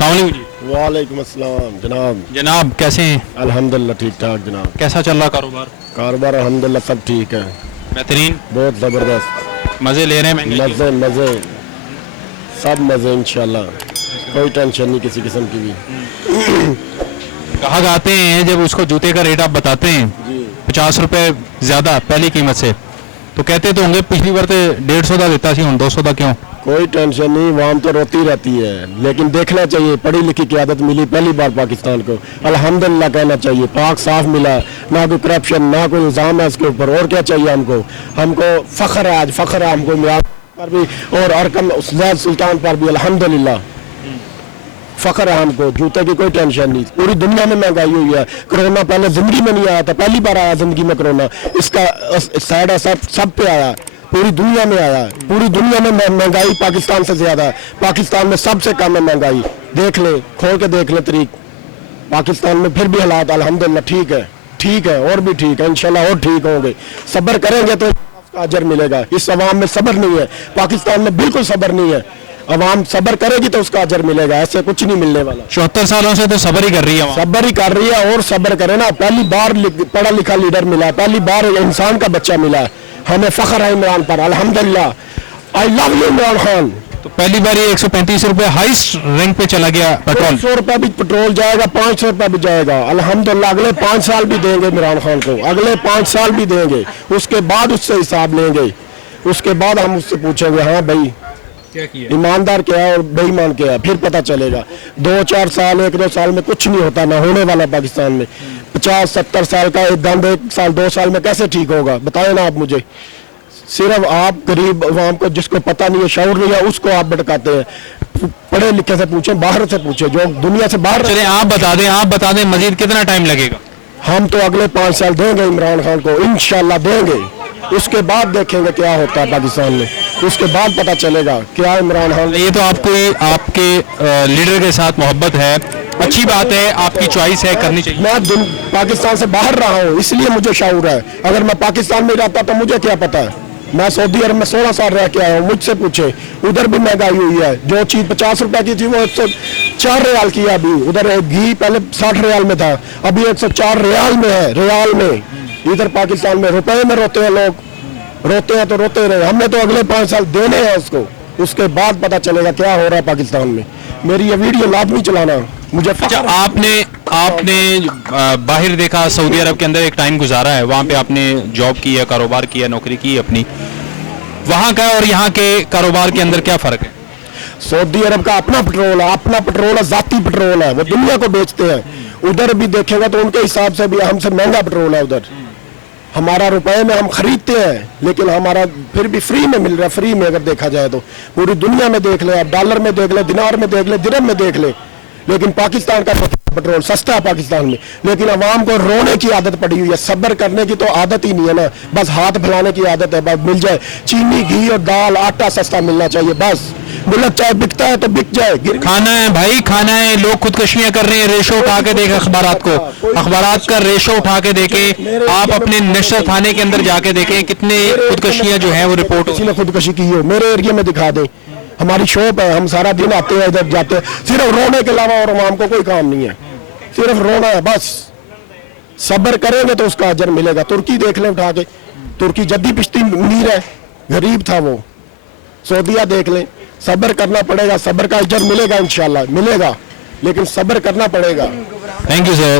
अस्सलाम वालेकुम जी। वालेकुम अस्सलाम जनाब। जनाब कैसे हैं? अल्हम्दुलिल्लाह ठीक ठाक जनाब। कैसा चल रहा कारोबार? कारोबार अल्हम्दुलिल्लाह सब ठीक है, बेहतरीन, बहुत ज़बरदस्त। मज़े ले रहे हैं महंगाई के? मज़े मज़े सब मज़े इंशाल्लाह, कोई टेंशन नहीं किसी किस्म की भी। ग्राहक आते हैं जब उसको जूते का रेट आप बताते हैं जी 50 रुपए ज़्यादा पहली कीमत से, तो कहते तो होंगे पिछली बार तो 150 का देता सी, 200 का क्यों? कोई टेंशन नहीं, वहाँ तो रोती रहती है, लेकिन देखना चाहिए पढ़ी लिखी की आदत मिली पहली बार पाकिस्तान को, अल्हम्दुलिल्लाह कहना चाहिए। पाक साफ मिला, ना कोई करप्शन ना कोई इल्ज़ाम है इसके ऊपर। और क्या चाहिए हमको? हमको फ़ख्र है, आज फ़ख्र है हमको इमरान पर भी और अरकम सुल्तान पर भी, अल्हम्दुलिल्लाह फ़ख्र है हमको। जूते की कोई टेंशन नहीं। पूरी दुनिया में महंगाई हुई है। कोरोना पहले जिंदगी में नहीं आया था, पहली बार आया जिंदगी में कोरोना। इसका साइड असर सब पे आया, पूरी दुनिया में आया। पूरी दुनिया में महंगाई पाकिस्तान से ज्यादा है। पाकिस्तान में सबसे कम है महंगाई। देख ले, खोल के देख ले तरीक। पाकिस्तान में फिर भी हालात अल्हम्दुलिल्लाह ठीक है, ठीक है और भी ठीक है, इंशाल्लाह और ठीक होंगे। सब्र करेंगे तो उसका अजर मिलेगा। इस अवाम में सब्र नहीं है, पाकिस्तान में बिल्कुल सब्र नहीं है। अवाम सब्र करेगी तो उसका अजर मिलेगा, ऐसे कुछ नहीं मिलने वाला। 74 सालों से तो सब्र ही कर रही है, सब्र ही कर रही है और सब्र करे ना। पहली बार पढ़ा लिखा लीडर मिला है, पहली बार इंसान का बच्चा मिला है। हमें फख्र है इमरान पर, अल्हम्दुलिल्लाह। I love you Imran Khan. तो पहली बार ये 135 रुपए हाईएस्ट रैंक पे चला गया पेट्रोल। 100 रुपये भी पेट्रोल जाएगा, 500 रुपये भी जाएगा, अल्हम्दुलिल्लाह। अगले 5 साल भी देंगे इमरान खान को, अगले 5 साल भी देंगे। उसके बाद उससे हिसाब लेंगे, उसके बाद हम उससे पूछेंगे हाँ भाई क्या किया, ईमानदार क्या है और बेईमान क्या है, फिर पता चलेगा। 2-4 साल 1-2 साल में कुछ नहीं होता, ना होने वाला पाकिस्तान में। 50-70 साल का एक दंड 1 साल 2 साल में कैसे ठीक होगा, बताएं ना आप मुझे। सिर्फ आप गरीब अवाम को, जिसको पता नहीं है, शऊर नहीं है, उसको आप भटकाते हैं। पढ़े लिखे से पूछें, बाहर से पूछें, जो दुनिया से बाहर। चलिए आप बता दें मजीद कितना टाइम लगेगा? हम तो अगले 5 साल देंगे इमरान खान को, इंशाल्लाह देंगे। उसके बाद देखेंगे क्या होता है पाकिस्तान में, उसके बाद पता चलेगा क्या इमरान खान। ये तो आपको आपके लीडर के साथ मोहब्बत है, अच्छी बात है, आपकी चॉइस है, करनी चाहिए। मैं पाकिस्तान से बाहर रहा हूँ, इसलिए मुझे शऊर है। अगर मैं पाकिस्तान में रहता तो मुझे क्या पता है। मैं सऊदी अरब में 16 साल रह के आया हूँ, मुझसे पूछे। उधर भी महंगाई हुई है, जो चीज़ 50 रुपए की थी वो 104 रियाल की है अभी। उधर घी पहले 60 रियाल में था, अभी 104 रियाल में है, रियाल में। इधर पाकिस्तान में रुपए में रोते हैं लोग, रोते हैं तो रोते रहे। हमने तो अगले 5 साल देने हैं उसको, उसके बाद पता चलेगा क्या हो रहा है पाकिस्तान में। मेरी ये वीडियो लाजमी चलाना मुझे। अच्छा, आपने बाहर देखा, सऊदी अरब के अंदर एक टाइम गुजारा है, वहाँ पे आपने जॉब की है, कारोबार किया, नौकरी की है अपनी। वहाँ का और यहाँ के कारोबार के अंदर क्या फ़र्क है? सऊदी अरब का अपना पेट्रोल है, अपना पेट्रोल है, जाती पेट्रोल है, वो दुनिया को बेचते हैं। उधर भी देखेगा तो उनके हिसाब से भी हमसे महंगा पेट्रोल है उधर। हमारा रुपए में हम खरीदते हैं, लेकिन हमारा फिर भी फ्री में मिल रहा है। फ्री में अगर देखा जाए तो पूरी दुनिया में देख ले, आप डॉलर में देख ले, दिनार में देख ले, दिरहम में देख ले। लेकिन पाकिस्तान का पेट्रोल सस्ता है पाकिस्तान में, लेकिन अवाम को रोने की आदत पड़ी हुई है। सब्र करने की तो आदत ही नहीं है ना, बस हाथ फैलाने की आदत है। बस मिल जाए चीनी, घी और दाल, आटा सस्ता मिलना चाहिए बस। मिलत चाहे बिकता है तो बिक जाए। खाना है भाई, खाना है। लोग खुदकुशियां कर रहे हैं, रेशो उठा के देखें अखबारात को, अखबारात का रेशो उठा के देखें। आप अपने नशर थाने के अंदर जाके देखें कितने खुदकुशियां जो है वो रिपोर्ट। किसी ने खुदकुशी की हो मेरे एरिया में दिखा दे। हमारी शॉप है, हम सारा दिन आते हैं इधर जाते हैं, सिर्फ रोने के अलावा और आवाम को कोई काम नहीं है, सिर्फ रोना है बस। सब्र करेंगे तो उसका अजर मिलेगा। तुर्की देख ले उठा के, तुर्की जद्दी पिश्ती अमीर है, गरीब था वो। सऊदिया देख ले, सब्र करना पड़ेगा, सब्र का अजर मिलेगा, इंशाल्लाह मिलेगा, लेकिन सब्र करना पड़ेगा। Thank you sir.